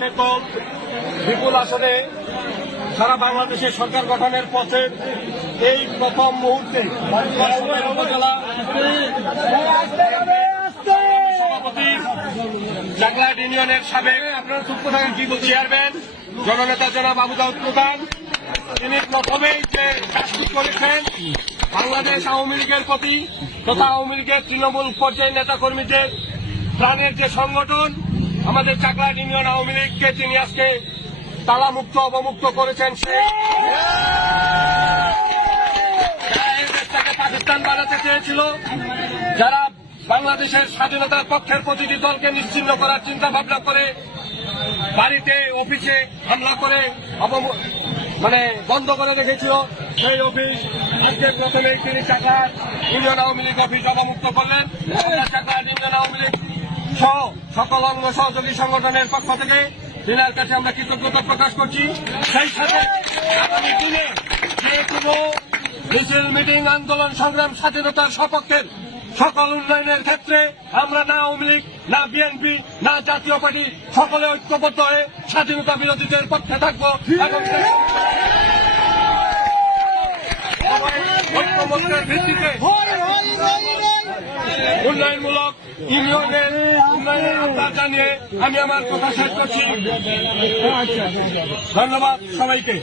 বেকল বিপুল আসনে সারা বাংলাদেশে সরকার গঠনের পথে এই প্রথম মুহূর্তে উপজেলা সভাপতি চাকলাট ইউনিয়নের সাবেক আপনারা চুপ থাকেন কি চেয়ারম্যান জননেতা জনাব আবু দাউদ প্রধান, তিনি প্রথমেই যে কাজটি করেছেন বাংলাদেশ আওয়ামী লীগের প্রতি তথা আওয়ামী লীগের তৃণমূল পর্যায়ের নেতাকর্মীদের প্রাণের যে সংগঠন আমাদের চাকলাট ইউনিয়ন আওয়ামী লীগকে তিনি আজকে তালামুক্ত অবমুক্ত করেছেন। সেই দেশটাকে পাকিস্তান বানাতে চেয়েছিল, যারা বাংলাদেশের স্বাধীনতার পক্ষের প্রতিটি দলকে নিশ্চিহ্ন করার চিন্তা ভাবনা করে বাড়িতে অফিসে হামলা করে বন্ধ করে রেখেছিল, সেই অফিস আজকে প্রথমেই তিনি চাকলাট ইউনিয়ন আওয়ামী লীগ অফিস অবমুক্ত করলেন। চাকলাট ইউনিয়ন আওয়ামী লীগ সহ সকল অঙ্গ সহযোগী সংগঠনের পক্ষ থেকে তিনার কাছে আমরা কৃতজ্ঞতা প্রকাশ করছি। সেই সাথে আগামী দিনে যে কোনো মিছিল মিটিং আন্দোলন সংগ্রাম স্বাধীনতার সপক্ষের সকল উন্নয়নের ক্ষেত্রে আমরা না আওয়ামী লীগ না বিএনপি না জাতীয় পার্টি সকলে ঐক্যবদ্ধ হয়ে স্বাধীনতা বিরোধীদের পক্ষে থাকবো এবং ঐক্যমত্যের ভিত্তিতে উন্নয়নমূলক ইউনিয়নের উন্নয়নের আহ্বান জানিয়ে আমি আমার কথা শেষ করছি। ধন্যবাদ সবাইকে।